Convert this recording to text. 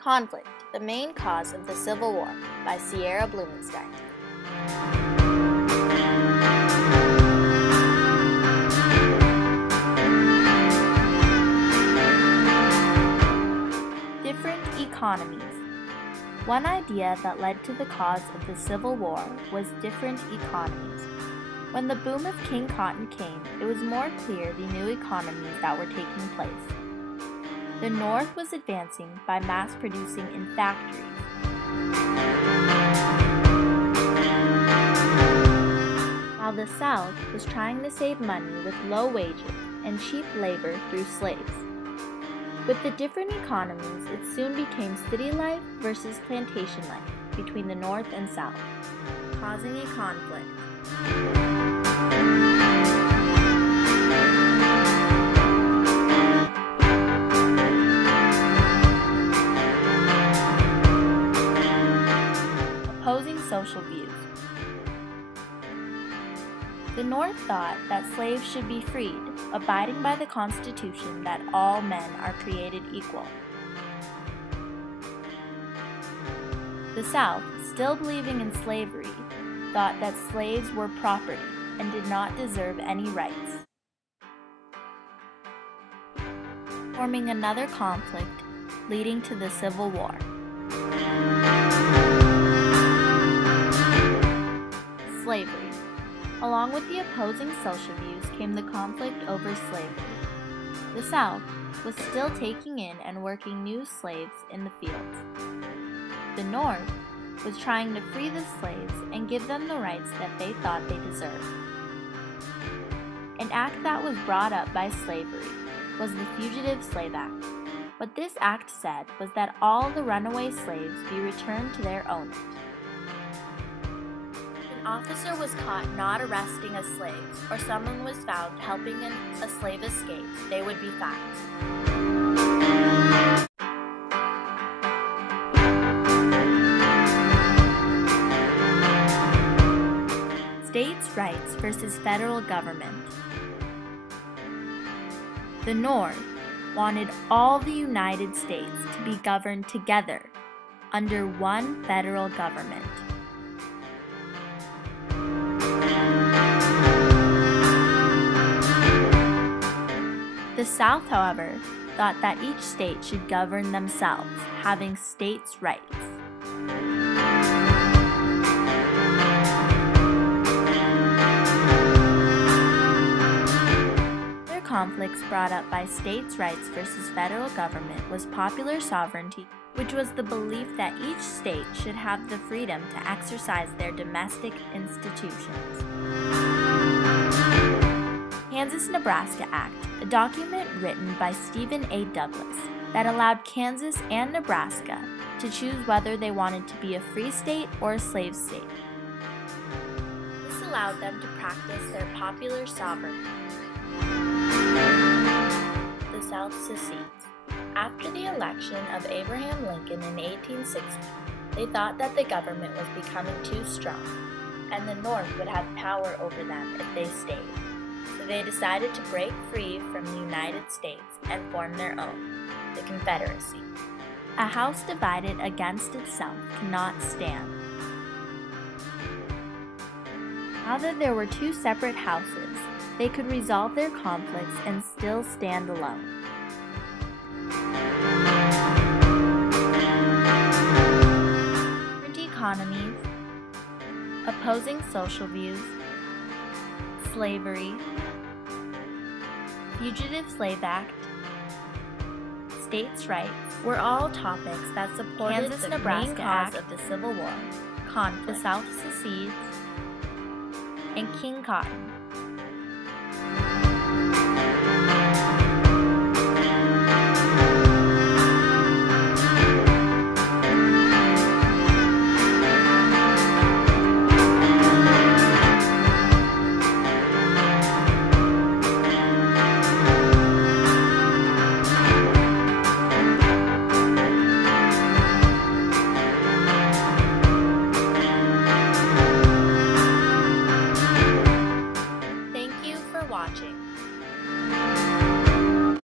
Conflict, the Main Cause of the Civil War by Sierra Blumenstein. Different economies. One idea that led to the cause of the Civil War was different economies. When the boom of King Cotton came, it was more clear the new economies that were taking place. The North was advancing by mass producing in factories. While the South was trying to save money with low wages and cheap labor through slaves. With the different economies, it soon became city life versus plantation life between the North and South, causing a conflict. Opposing social views. The North thought that slaves should be freed, abiding by the Constitution that all men are created equal. The South, still believing in slavery, thought that slaves were property and did not deserve any rights, forming another conflict leading to the Civil War. Slavery. Along with the opposing social views came the conflict over slavery. The South was still taking in and working new slaves in the fields. The North was trying to free the slaves and give them the rights that they thought they deserved. An act that was brought up by slavery was the Fugitive Slave Act. What this act said was that all the runaway slaves be returned to their owners. If an officer was caught not arresting a slave, or someone was found helping a slave escape, they would be fined. States' rights versus federal government. The North wanted all the United States to be governed together under one federal government. The South, however, thought that each state should govern themselves, having states' rights. Other conflicts brought up by states' rights versus federal government was popular sovereignty, which was the belief that each state should have the freedom to exercise their domestic institutions. Kansas-Nebraska Act, a document written by Stephen A. Douglas that allowed Kansas and Nebraska to choose whether they wanted to be a free state or a slave state. This allowed them to practice their popular sovereignty. The South secedes. After the election of Abraham Lincoln in 1860, they thought that the government was becoming too strong, and the North would have power over them if they stayed. So they decided to break free from the United States and form their own, the Confederacy. A house divided against itself cannot stand. Now that there were two separate houses, they could resolve their conflicts and still stand alone. Different economies, opposing social views, slavery, Fugitive Slave Act, states' rights were all topics that supported the main cause of the Civil War, conflict, the South secedes, and King Cotton.